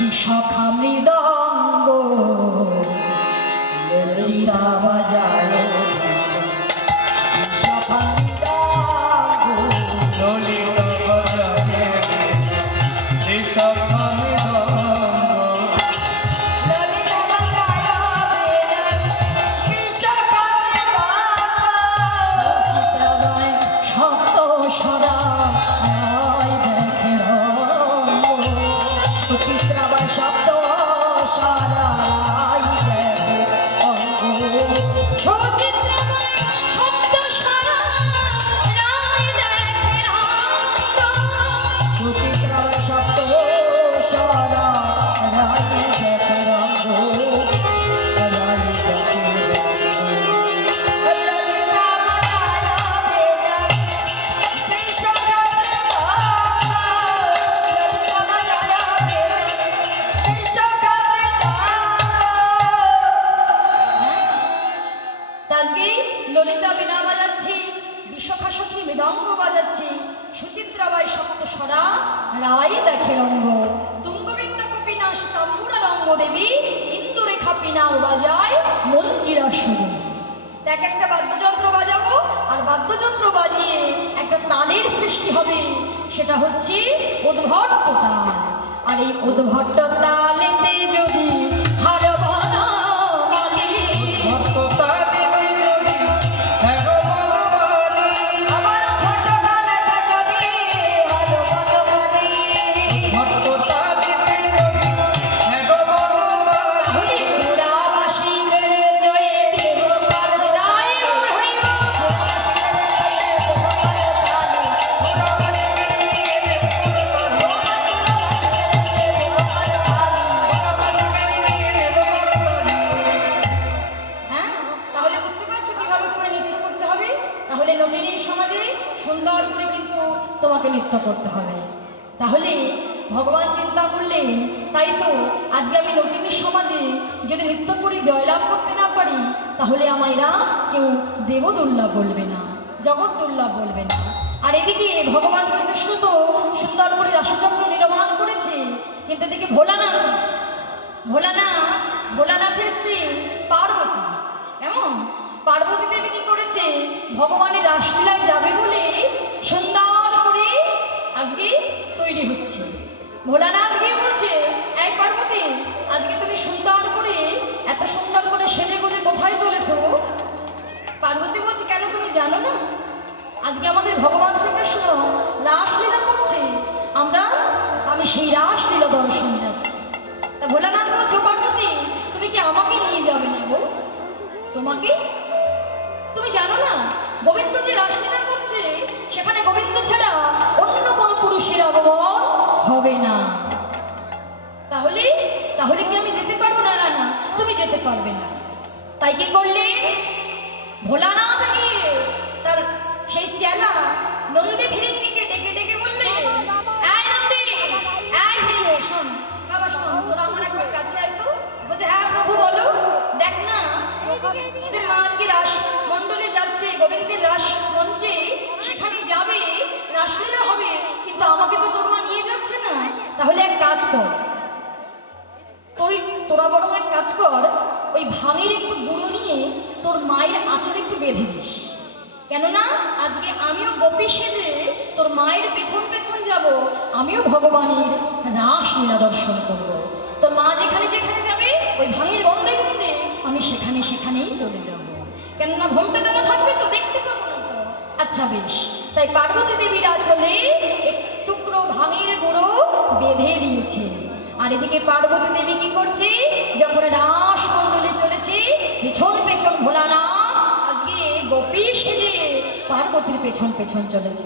বিশাখা মৃদঙ্গ ললিতা বাজায়, বিশাখা মৃদঙ্গ ললিতা বাজায়, বিশাখা মৃদঙ্গ ললিতা বাজায়, বিশাখা মৃদঙ্গ চিত্রাবায় সপ্ত সদা রায় দেখে রঙ্গ, সুচিত্রাবায় সপ্ত সদা রায় দেখে রঙ্গ, সুচিত্রাবায় সপ্ত সদা রায় দেখে রঙ্গ, সুচিত্রাবায় সপ্ত সদা রায় দেখে রঙ্গ, রায় দেখে রঙ্গ। ললিতা বাজায় বিশাখা মৃদঙ্গ, ললিতা বাজায় বিশাখা মৃদঙ্গ। আজকে ললিতা বীণা বাজাচ্ছি, বিশাখা সখী মৃদঙ্গ বাজাচ্ছি, সুচিত্রাবাই সপ্তস্বরা রায় দেখে রঙ্গ, তুঙ্গবিদ্যা কপিনাশ তাম্বুরা রঙ্গ দেবী, ইন্দুরেখা পিনাও বাজায় মঞ্জিরা সুরে। এক একটা বাদ্যযন্ত্র বাজাবো, আর বাদ্যযন্ত্র বাজিয়ে একটা তালের সৃষ্টি হবে, সেটা হচ্ছে উদ্ভট্ট তাল। আর এই উদ্ভট্ট তালেতে যদি হারব না মালি, ভক্ততা দিবি যদি হেরো বনমালী, আবার উদ্ভট্ট তালেতে যদি হারব না মালি, ভক্ততা দিবি যদি হেরো বনমালী, তাহলে চূড়াবাসী মেরে জয়ে দেব পার যায় হরিব, চূড়াবাসী মেরে জয়ে দেব পার তালে, চূড়াবাসী মেরে জয়ে দেব পার তালে। হ্যাঁ, তাহলে বুঝতে পারছো কিভাবে তোমায় নৃত্য করতে হবে? তাহলে নটিনীর সমাজে সুন্দর করে কিন্তু তোমাকে নৃত্য করতে হবে। তাহলে ভগবান চিন্তা করলেন, তাই তো আজকে আমি নটিনীর সমাজে যদি নৃত্য করে জয়লাভ করতে না পারি, তাহলে আমায়রা কেউ দেবদুর্লভ বলবে না, জগৎ দুর্লভ বলবে না। আর এদিকে ভগবান শ্রীকৃষ্ণ তো সুন্দর করে রাসচক্র নির্মাণ করেছে, কিন্তু এদিকে ভোলানাথের স্ত্রী পার্বতী, এমন পার্বতী দেবী কি করেছে, ভগবানের রাসলীলায় যাবে বলে সুন্দর করে আজকে তৈরি হচ্ছে। ভোলানাথ গিয়ে বলছে, এই পার্বতী, আজকে তুমি সুন্দর করে এত সুন্দর করে সেজে গুজে কোথায় চলেছো? পার্বতী বলছে, কেন তুমি জানো না আজকে আমাদের ভগবান শ্রীকৃষ্ণ রাসলীলা করছে, আমি সেই রাসলীলা দর্শনে যাচ্ছি। তা ভোলানাথ বলছে, পার্বতী তুমি কি আমাকে নিয়ে যাবে না গো? তুমি জানো না গোবিন্দ যে রাসলীলা করছে, সেখানে গোবিন্দ ছাড়া অন্য কোনো পুরুষের আগমন হবে না। তাহলে তাহলে কি আমি যেতে পারবো না? না, তুমি যেতে পারবে না। তাই কি করলেন ভোলানাথ গিয়ে তার সেই চেলা নন্দী ভিরিঙ্গিকে ডেকে ডেকে বললেন, এই নন্দী, এই ভিরিঙ্গি, শোন বাবা, শোন, তোরা আমার একবার কাছে আয় তো। বলছে, হ্যাঁ প্রভু বলো। দেখ না, তোদের মা আজকে রাস মণ্ডলে যাচ্ছে, গোবিন্দের রাস মঞ্চে সেখানে যাবে, রাসলীলা হবে, কিন্তু আমাকে তো তোর মা নিয়ে যাচ্ছে না। তাহলে এক কাজ কর, তোরা বরং এক কাজ কর, ওই ভাঙের একটু গুঁড়ো নিয়ে তোর মায়ের আঁচলে একটু বেঁধে দিস, কেননা আজকে আমিও গোপী সেজে তোর মায়ের পেছন পেছন যাব, আমিও ভগবানের রাসলীলা দর্শন করব। তোর মা যেখানে যেখানে যাবে ওই ভাঙের গন্ধে গন্ধে আমি সেখানেই চলে যাব, কেননা ঘোমটা টানা থাকবে তো, দেখতে পাবো না তো। আচ্ছা বেশ। তাই পার্বতী দেবীর আঁচলে এক টুকরো ভাঙের গুঁড়ো বেঁধে দিয়েছে। আর এদিকে পার্বতী দেবী কি করছে, যখন রাস মণ্ডলে চলেছে, পেছন পেছন ভোলানাথ আজকে গোপী সেজে পার্বতীর পেছন পেছন চলেছে।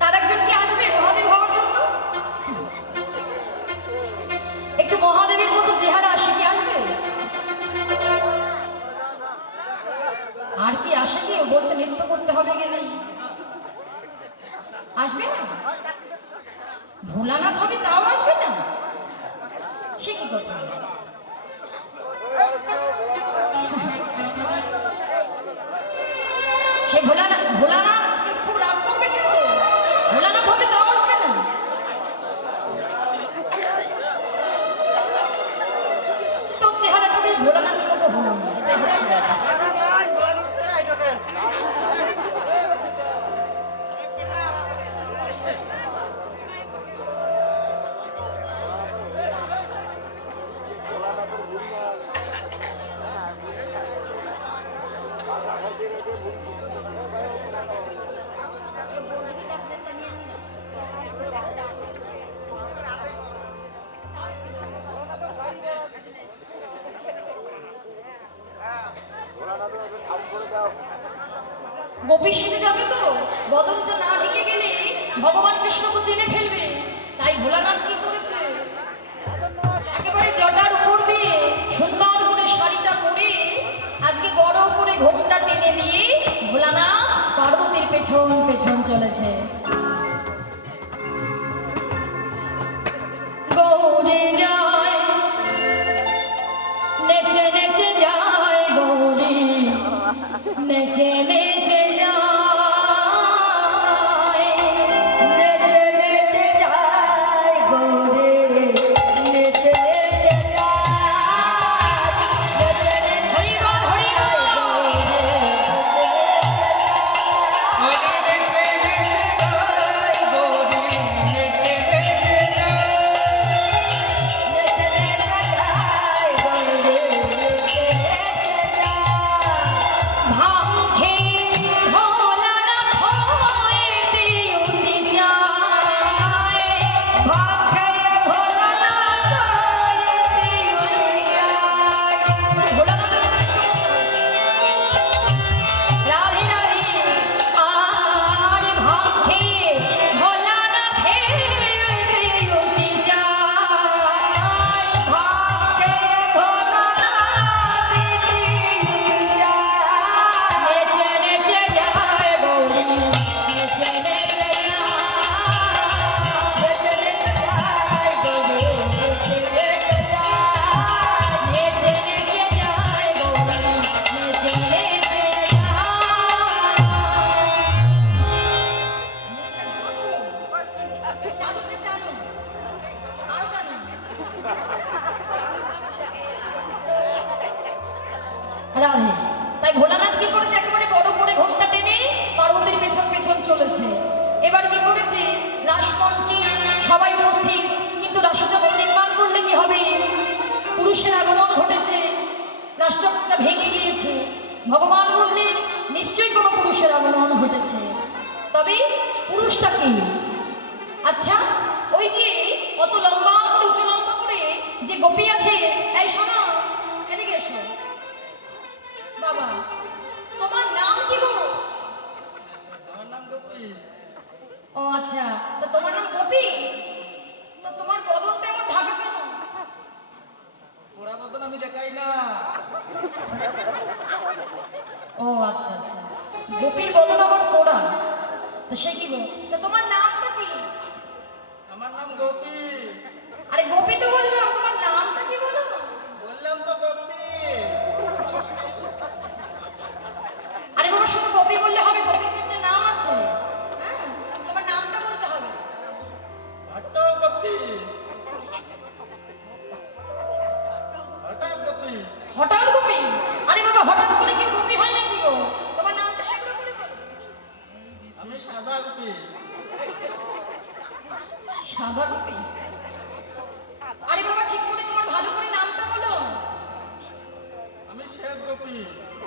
তার একজন কি আসবে মহাদেব হওয়ার জন্য? একটু মহাদেবের মতো চেহারা, সে কি আসবে? আর কি আসে? কি বলছে নৃত্য করতে হবে গেলে আসবে না? ভোলানাথ হবে তাও আসবে না? সে কি কথা? সে ভোলানাথ কিন্তু খুব রাগ করবে, কিন্তু ভোলানাথ হবে তাও আসবে না। একেবারে হচ্ছে না। গোপী সেজে যাবে তো, বদনটা না ঢেকে গেলে ভগবান কৃষ্ণ তো চিনে ফেলবে। তাই ভোলানাথ কি করেছে, একেবারে জটার উপর দিয়ে সুন্দর করে শাড়িটা পরে আজকে বড় করে ঘোমটা টেনে দিয়ে ভোলানাথ পার্বতীর পেছন পেছন চলেছে। গৌরে যায় নেচে নেচে যায়, গৌরী নেচে নেচে যায়, নেচে নেচে যায়, গৌরী নেচে নেচে যায়, নেচে নেচে হরি বল হরি বল, হরি নেচে নেচে যায়, গৌরী নেচে নেচে যায়। নেচে নেচে যায়, গৌরী নেচে নেচে যায়। ভাং খেয়ে ভোলানাথ হইতে উঠে যায়, ভাং খেয়ে ভোলানাথ হইতে উঠে যায়। ভোলানাথের রাধে রাধে, আর ভাং খেয়ে ভোলানাথ হইতে উঠে যায়, ভাং খেয়ে ভোলানাথ হইতে উঠে যায়। নেচে নেচে যায়, গৌরী নেচে নেচে যায়, নেচে নেচে যায়, গৌরী নেচে নেচে যায়, নেচে নেচে যায়, গৌরী নেচে নেচে যায়। চাদরটা টানো, আরো টানো। রাধে, তাই ভোলানাথ কি করেছে, একেবারে বড় করে ঘোমটা টেনে পার্বতীর পেছন পেছন চলেছে। এবার কি করেছে, রাসমঞ্চে সবাই উপস্থিত, কিন্তু রাসচক্র নির্মাণ করলে কি হবে, পুরুষের আগমন ঘটেছে, রাসচক্রটা ভেঙে গিয়েছে। ভগবান বললেন নিশ্চয়ই কোনো পুরুষের আগমন ঘটেছে, তবে পুরুষটা কি? আচ্ছা, ওই যে অত লম্বা করে উঁচু লম্বা করে যে গোপী আছে, এই শোনো, এদিকে এসো। বাবা, তোমার নাম কি গো? আমার নাম গোপী। ও আচ্ছা, তো তোমার নাম গোপী, তো তোমার বদনটা এমন ঢাকা কেন? পোড়া বদন আমি দেখাই না। ও আচ্ছা আচ্ছা, গোপীর বদন আবার পোড়া, তো সে কি গো? তো তোমার নামটা কি? আমার নাম গোপী। আরে গোপী তো বললাম, তোমার নামটা কি বলো? বললাম তো গোপী। আরে বাবা, শুধু গোপী বললে হবে? গোপীর কিন্তু নাম আছে, হ্যাঁ, তোমার নামটা বলতে হবে। হট গোপী। হঠাৎ গোপী। হঠাৎ গোপী? আরে বাবা, হঠাৎ করে কি গোপী হয় নাকি গো? তোমার নামটা সেগুলো করে বলো। আমি সাদা গোপী। সাদা গোপী? আরে বাবা, ঠিক করে তোমার ভালো করে নামটা বলো। আমি শ্বেত গোপী।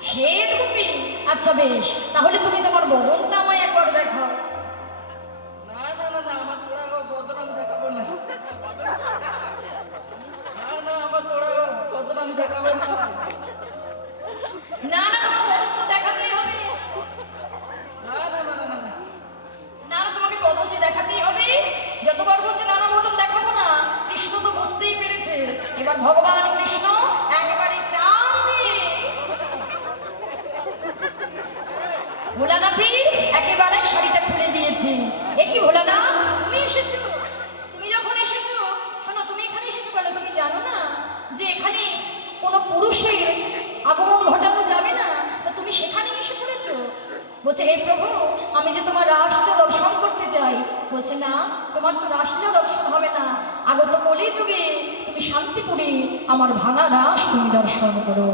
শ্বেত গোপী? আচ্ছা বেশ, তাহলে তুমি তোমার বদনটা আমায় একবার দেখাও। না না না না, আমার পোড়া বদন আমি দেখাবো না। না না, আমার পোড়া বদন আমি দেখাবো না। না না, তোমার বদন তো দেখাতেই হবে। না না না না না না। না না, তোমাকে বদন যে দেখাতেই হবে। যতবার বলছে না না বদন দেখাবো না, কৃষ্ণ তো বুঝতেই পেরেছে। এবার ভগবান কৃষ্ণ একেবারে প্রাণ দিয়ে ভোলানাথের একেবারে শাড়িটা খুলে দিয়েছে। এ কি ভোলানাথ, তুমি এসেছো? তুমি যখন এসেছো, শোনো, তুমি এখানে এসেছো কেন? তুমি জানো না যে এখানে কোনো পুরুষের আগমন ঘটানো যাবে না? তা তুমি সেখানে এসে পড়েছো। বলছে হে প্রভু, আমি যে তোমার রাসটা দর্শন করতে চাই। বলছে না, তোমার তো রাসটা দর্শন হবে না, আগত কলিযুগে তুমি শান্তিপুরে আমার ভাঙা রাস তুমি দর্শন করো।